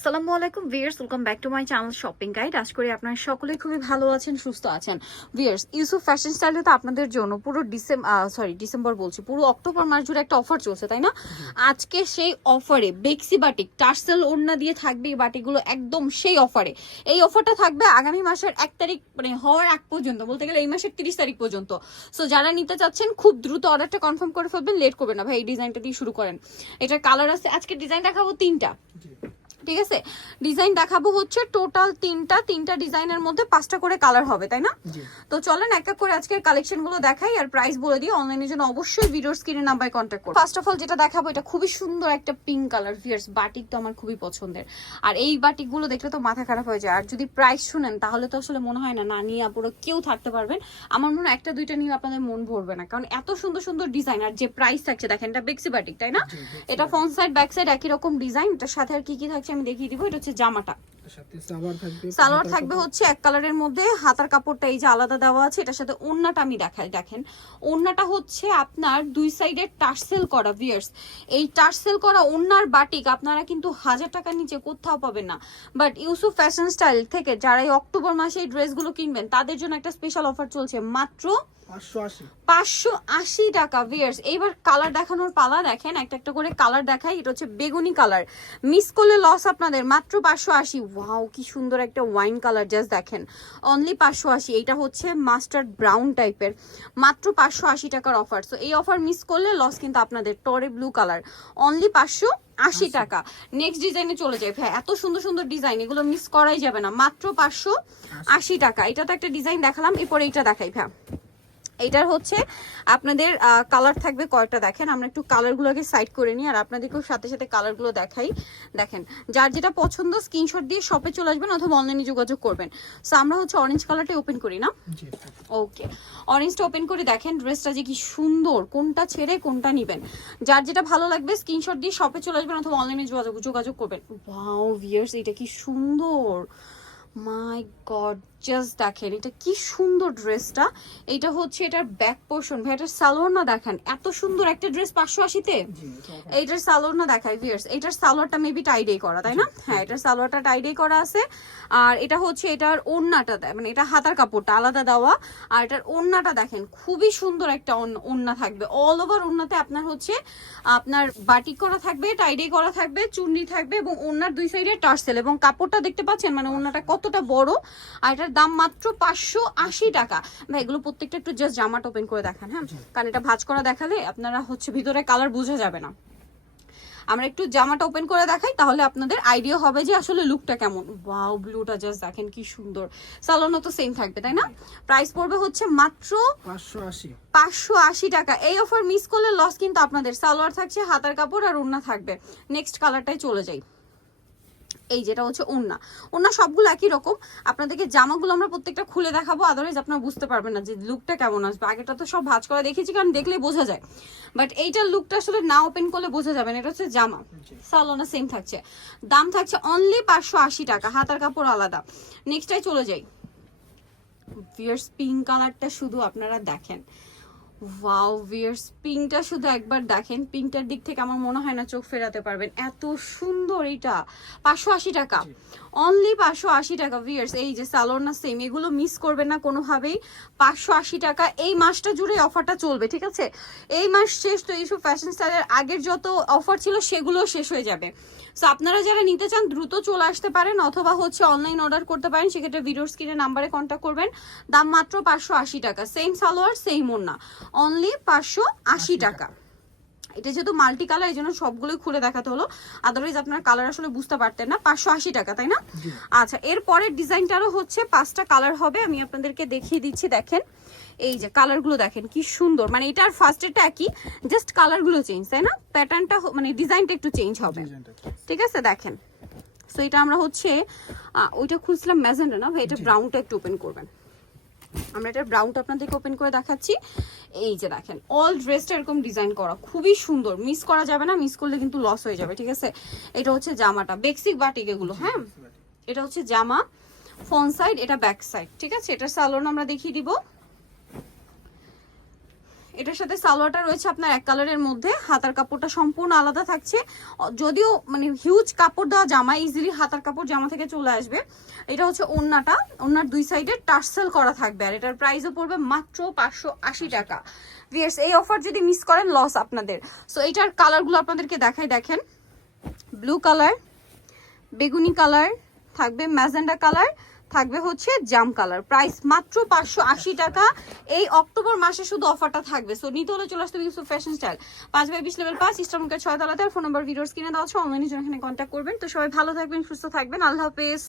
আসসালামু আলাইকুম viewers welcome back to my channel shopping guide আশা করি আপনারা সকলেই খুবই ভালো আছেন সুস্থ আছেন। ভিয়ার্স ইউসুফ ফ্যাশন স্টাইলে তো আপনাদের জন্য পুরো ডিসেম্বর সরি ডিসেম্বর বলছি পুরো অক্টোবর মাস জুড়ে একটা অফার চলছে তাই না? আজকে সেই অফারে বেক্সি বাটিক টার্সেল ওড়না দিয়ে থাকবে এই বাটিকগুলো একদম সেই অফারে এই অফারটা থাকবে আগামী মাসের এক তারিখ মানে হওয়ার আগ পর্যন্ত বলতে গেলে এই মাসের তিরিশ তারিখ পর্যন্ত। সো যারা নিতে চাচ্ছেন খুব দ্রুত অর্ডারটা কনফার্ম করে ফেলবেন লেট করবেন না ভাই এই ডিজাইনটা দিয়ে শুরু করেন। এটার কালার আছে আজকে ডিজাইন দেখাবো তিনটা। ঠিক আছে? ডিজাইন দেখাবো হচ্ছে টোটাল তিনটা তিনটা ডিজাইনের মধ্যে পাঁচটা করে কালার হবে তাই না? তো চলেন এক এক করে আজকের কালেকশনগুলো দেখাই আর প্রাইস বলে দিই। অনলাইনের জন্য অবশ্যই ভিডিওর স্ক্রিনের নাম্বারে কন্ট্যাক্ট করুন। ফার্স্ট অফ অল যেটা দেখাবো এটা খুবই সুন্দর একটা পিঙ্ক কালার ফিয়ার্স বাটিক তো আমার খুবই পছন্দের। আর এই বাটিকগুলো দেখলে তো মাথা খারাপ হয়ে যায়। আর যদি প্রাইস শুনেন তাহলে তো আসলে মনে হয় না না নিয়ে আপুরো কেউ থাকতে পারবেন। আমার মনে হয় একটা দুইটা নিয়ে আপনাদের মন ভরবে না। কারণ এত সুন্দর সুন্দর ডিজাইন আর যে প্রাইস থাকছে দেখেন এটা বেক্সি বাটিক তাই না? এটা ফ্রন্ট সাইড ব্যাক সাইড একই রকম ডিজাইন এটার সাথে আর কি কি থাকছে? আমি দেখিয়ে দিব এটা হচ্ছে জামাটা। সালোয়ার থাকবে। হচ্ছে এক কালারের মধ্যে। হাতার কাপড়টা এই যে আলাদা দেওয়া আছে এটার সাথে ওড়নাটা আমি দেখাই দেখেন। ওড়নাটা হচ্ছে আপনার দুই সাইডে টার্সেল করা ভিয়ার্স এই টার্সেল করা ওড়নার বাটিক আপনারা কিন্তু হাজার টাকার নিচে কোথাও পাবেন না। বাট ইউসুফ ফ্যাশন স্টাইল থেকে যারা এই অক্টোবর মাসে এই ড্রেসগুলো কিনবেন তাদের জন্য একটা স্পেশাল অফার চলছে। মাত্র পাঁচশো আশি। পাঁচশো আশি টাকা ভিয়ার্স এইবার কালার দেখানোর পালা দেখেন একটা একটা করে কালার দেখাই। এটা হচ্ছে বেগুনি কালার মিস করলে লস আপনাদের মাত্র পাঁচশো আশি। ওয়াও কি সুন্দর একটা ওয়াইন কালার জাস্ট দেখেন। অনলি পাঁচশো আশি এইটা হচ্ছে মাস্টার্ড ব্রাউন টাইপের মাত্র পাঁচশো আশি টাকার অফার সো এই অফার মিস করলে লস কিন্তু আপনাদের টরে ব্লু কালার অনলি পাঁচশো আশি টাকা। নেক্সট ডিজাইনে চলে যায় ভাই এত সুন্দর সুন্দর ডিজাইন এগুলো মিস করাই যাবে না। মাত্র পাঁচশো আশি টাকা। এটা তো একটা ডিজাইন দেখালাম এরপরে এইটা দেখাই ভাই। এইটার হচ্ছে আপনাদের কালার থাকবে কয়টা দেখেন। আমরা একটু কালারগুলোকে সাইড করে নিই আর আপনাদেরকেও সাথে সাথে কালারগুলো দেখাই। দেখেন যার যেটা পছন্দ স্ক্রিনশট দিয়ে শপে চলে আসবেন অথবা অনলাইনে যোগাযোগ করবেন। সো আমরা হচ্ছে অরেঞ্জ কালারটা ওপেন করি না? জি। ওকে অরেঞ্জটা ওপেন করে দেখেন ড্রেসটা যে কি সুন্দর কোনটা ছেড়ে কোনটা নিবেন। যার যেটা ভালো লাগবে স্ক্রিনশট দিয়ে শপে চলে আসবেন অথবা অনলাইনে যোগাযোগ যোগাযোগ করবেন। ওয়াও ভিয়ার্স এটা কি সুন্দর! মাই গড জাস্ট দেখেন এটা কি সুন্দর ড্রেসটা। এটা হচ্ছে এটার ব্যাক পোর্শন ভাই এটার সালোয়ার না দেখেন। এত সুন্দর একটা ড্রেস পাঁচশো আশিতে। এইটার সালোয়ার না দেখাই ভিয়ার্স এটার সালোয়ারটা মেবি টাইডে করা তাই না? হ্যাঁ এটার সালোয়ারটা টাইডে করা আছে। আর এটা হচ্ছে এটার ওড়নাটা দেয় মানে এটা হাতার কাপড়টা আলাদা দেওয়া। আর এটার ওড়নাটা দেখেন খুবই সুন্দর একটা ওড়ন- থাকবে। অল ওভার ওড়নাতে আপনার হচ্ছে আপনার বাটিক করা থাকবে টাইডে করা থাকবে চুন্নি থাকবে এবং ওড়নার দুই সাইডে টার্সেল। এবং কাপড়টা দেখতে পাচ্ছেন? মানে ওড়নাটা কতটা বড়? আর এটার দাম মাত্র পাঁচশো আশি টাকা। ভাই এগুলো প্রত্যেকটা একটু জাস্ট জামাটা ওপেন করে দেখান হ্যাঁ? কারণ এটা ভাজ করা দেখালে আপনারা হচ্ছে ভিতরে কালার বোঝা যাবে না। আমরা একটু জামাটা ওপেন করে দেখাই তাহলে আপনাদের আইডিয়া হবে যে আসলে লুকটা কেমন। ওয়াও ব্লুটা জাস্ট দেখেন কি সুন্দর। সালোনো তো সেম থাকবে তাই না? প্রাইস পড়বে হচ্ছে মাত্র পাঁচশো আশি। পাঁচশো আশি টাকা। এই অফার মিস করলে লস কিন্তু আপনাদের। সালোয়ার থাকছে হাতার কাপড় আর ওড়না থাকবে। নেক্সট কালারটাই চলে যাই। এই যেটা হচ্ছে ওড়না ওড়না সবগুলো একই রকম। আপনাদেরকে জামাগুলো আমরা প্রত্যেকটা খুলে দেখাবো আদারওয়াইজ আপনারা বুঝতে পারবেন না যে লুকটা কেমন আসবে। আগেটা তো সব ভাঁজ করা দেখেছি কারণ দেখলে বোঝা যায়। বাট এইটার লুকটা আসলে না ওপেন করলে বোঝা যাবে না। এটা হচ্ছে জামা। সালোনা সেম থাকছে। দাম থাকছে অনলি পাঁচশো আশি টাকা। হাতার কাপড় আলাদা। নেক্সটটাই চলে যাই। ভিয়ার্স পিঙ্ক কালারটা শুধু আপনারা দেখেন। ওয়াও ভিয়ার্স পিঙ্কটা শুধু একবার দেখেন, পিঙ্কটার দিক থেকে আমার মনে হয় না চোখ ফেরাতে পারবেন এত সুন্দর এটা, পাঁচশো আশি টাকা। অনলি পাঁচশো আশি টাকা ভিয়ার্স এই যে সালোর না সেম এগুলো মিস করবে না কোনোভাবেই। পাঁচশো আশি টাকা, এই মাসটা জুড়ে অফারটা চলবে, ঠিক আছে? এই মাস শেষ তো এইসব ফ্যাশন স্টাইলের আগের যত অফার ছিল, সেগুলোও শেষ হয়ে যাবে। সো আপনারা যারা নিতে চান, দ্রুত চলে আসতে পারেন, অথবা হচ্ছে অনলাইন অর্ডার করতে পারেন, সেক্ষেত্রে ভিডিওর স্ক্রিনে নাম্বারে কন্ট্যাক্ট করবেন। দাম মাত্র পাঁচশো আশি টাকা সেম সালোয়ার সেম ওড়না। অনলি পাঁচশো আশি টাকা। এটা যেহেতু মাল্টি কালার এই জন্য সবগুলোই খুলে দেখাতে হলো। আদারওয়াইজ আপনার কালার আসলে বুঝতে পারতেন না। পাঁচশো আশি টাকা তাই না? আচ্ছা এরপরের ডিজাইনটারও হচ্ছে পাঁচটা কালার হবে। আমি আপনাদেরকে দেখিয়ে দিচ্ছি দেখেন। এই যে কালারগুলো দেখেন কি সুন্দর। মানে এটার ফার্স্টেরটা একই জাস্ট কালারগুলো চেঞ্জ তাই না? প্যাটার্নটা মানে ডিজাইনটা একটু চেঞ্জ হবে। ঠিক আছে? দেখেন। সো এটা আমরা হচ্ছে ওইটা খুঁজছিলাম ম্যাজেন্ডা না? ভাই এটা ব্রাউনটা একটু ওপেন করবেন। আমরা এটা ব্রাউনটা আপনাদেরকে ওপেন করে দেখাচ্ছি। এই যে দেখেন অল ড্রেসটা এরকম ডিজাইন করা, খুবই সুন্দর। মিস করা যাবে না মিস করলে কিন্তু লস হয়ে যাবে, ঠিক আছে? এটা হচ্ছে জামাটা বেক্সিক বাটিক এগুলো হ্যাঁ? এটা হচ্ছে জামা ফ্রন্ট সাইড এটা ব্যাক সাইড ঠিক আছে? এটা সালোন আমরা দেখিয়ে দিব। এটার সাথে সালোয়ারটা রয়েছে আপনার এক কালারের মধ্যে। হাতার কাপড়টা সম্পূর্ণ আলাদা থাকছে। যদিও মানে হিউজ কাপড় দেওয়া জামা ইজিলি হাতার কাপড় জামা থেকে চলে আসবে। এটা হচ্ছে ওন্নাটা। ওন্নার দুই সাইডে টার্সেল করা থাকবে। আর এটার প্রাইসও পড়বে মাত্র পাঁচশো আশি টাকা। ভিয়ার্স এই অফার যদি মিস করেন লস আপনাদের। সো এইটার কালারগুলো আপনাদেরকে দেখাই, দেখেন। ব্লু কালার বেগুনি কালার থাকবে ম্যাজেন্ডা কালার থাকবে হচ্ছে জাম কালার। প্রাইস মাত্র পাঁচশো আশি টাকা। এই অক্টোবর মাসে শুধু অফারটা থাকবে। সো নিতে হলে চলে আসতে ইউসুফ ফ্যাশন স্টাইল পাঁচ বাই বিশ লেভেল পাঁচ ইস্টারমুখের ছয় তলাতে ফোন নম্বর ভিডিওস কিনে দেওয়া হচ্ছে অনলাইনে এখানে কন্ট্যাক্ট করবেন। তো সবাই ভালো থাকবেন, সুস্থ থাকবেন। আল্লাহ হাফেজ।